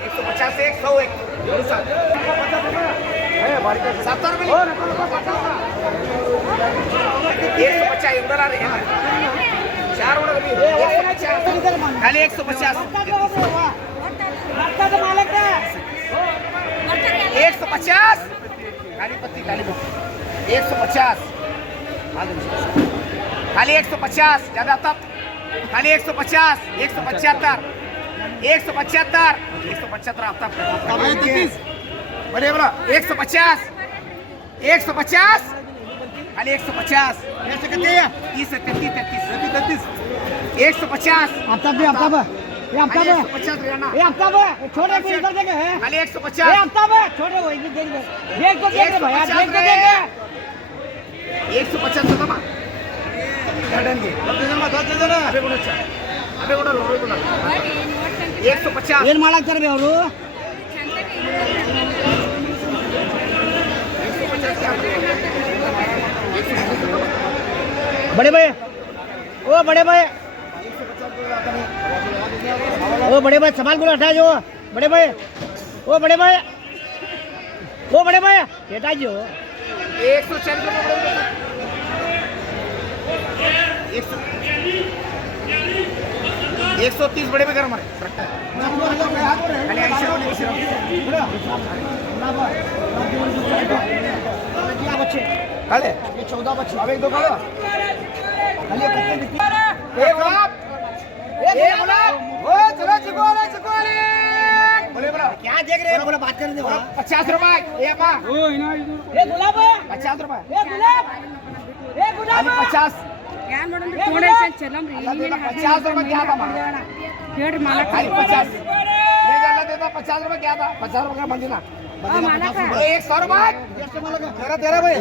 150 एक 100 एक 70 रुपये 150 एवढं रे 4 खाली 150 150 खाली पत्ती खाली 150 खाली 150 ज्यादा तब खाली 150 175 175 175 आता बड़े बोला 150 150 खाली 150 कितने 30 33 150 आफ्ताब ये आफ्ताब ये आफ्ताब छोटे को इधर देखे हैं खाली 150 ये आफ्ताब छोटे वो इधर देख देख तो देख भैया देख तो देख 150 होता मा गार्डन के दो जन अबे कोण लोळ कोण 150 ಏನ್ ಮಾಡಾಕ್ತಾರೆ ಅವರು बड़े भाई ओ बड़े भाई संभाल को हटा जो बड़े भाई ओ बड़े भाई हटा जो 140 130 बड़े पे कर हमारे खाली 80 बच्चे खाले ये 14 बच्चे अब एक दो खाओ खाली कितने बिकती ए गुलाब ओ चलो चिकोले बोले बोला क्या देख रहे हैं बोला बात करने दे 50 रुपए ए अम्मा ओ इना ए गुलाब 50 रुपए ए गुलाब 50 ಯಾನ್ ಮಾಡೋದು ಡೊನೇಷನ್ ಚಲಂ ರೀ 50 रुपए क्या था ಹೇಳಿ ಮಾಲಕ 50 ये गल्ला देता 50 रुपए क्या था 50 रुपए का मंदिना मालक 100 रुपए तेरा भाई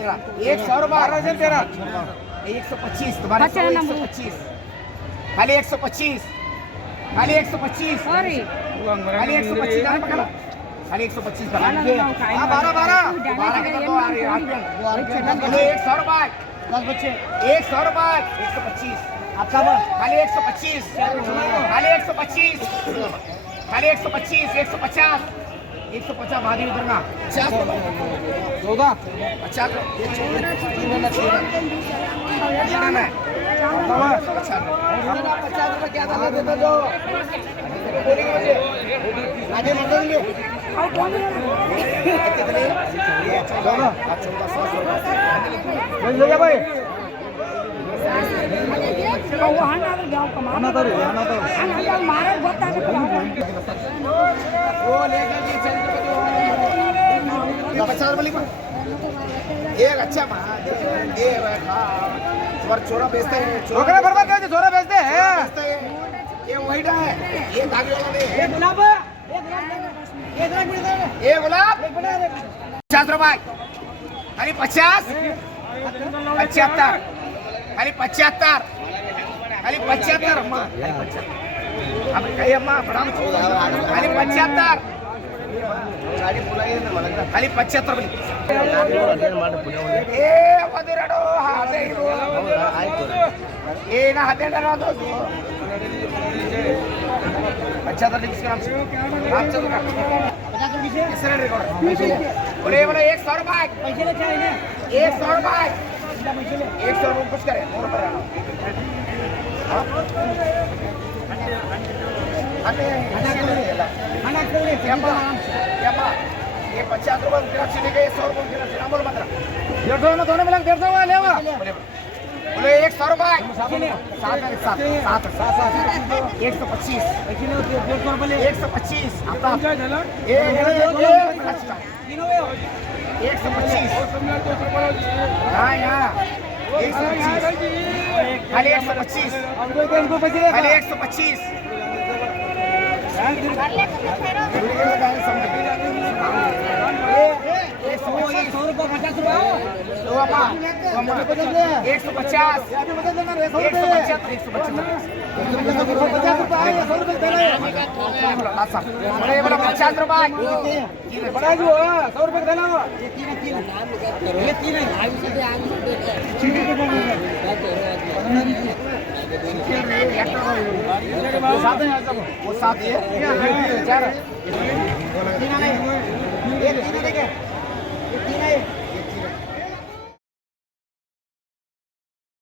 100 रुपए तेरा 125 तुम्हारे 125 खाली 125 खाली 125 सॉरी खाली 125 जाने पकड़ा खाली 125 का 100 रुपए 10 बच्चे 100 रुपए 125 आफ्ताब खाली 125 खाली 125 खाली 125 150 150 भारी उतरना 50 14 50 50 रुपए क्या था देता जो आगे मत देंगे कितने भाई ಮಾರೋದು ಗೊತ್ತಾಗುತ್ತೆ वो लेकर के चल के 50 रुपए लिखो एक अच्छा मां ये और छोरा बेचते हैं छोरा बर्बाद कर दे छोरा बेचते हैं ये वाइट है ये धागे वाला नहीं ये गुलाब ये गुलाब 50 रुपए खाली 50 75 खाली 75 खाली 75 अम्मा खाली 75 अब कहीं अम्मा बड़ा खाली 75 खाली 75 रुपये ए वदुरडो हाते इरो ए ना हाते डरा दो 75 लिख के नाम चलो का 50 रुपये किस रेट रिकॉर्ड बोले बोले 100 रुपए पैसे ले चाहिए ना 100 रुपए 100 रुपए कुछ करे और पर हां अरे खाना कर ले क्या ये 50 रुपए किलो चीनी के 100 रुपए किलो चीनी बोल मत 150 में दोनों मिला 150 वाले लेवा बोले 100 रुपए 7 125 125 आता ये 125 हां यार 125 खाली 125 खाली 125 बड़ा जो 100 रुपए देना ये तीन है सात है वो सात है चार तीन आने एक तीन देखे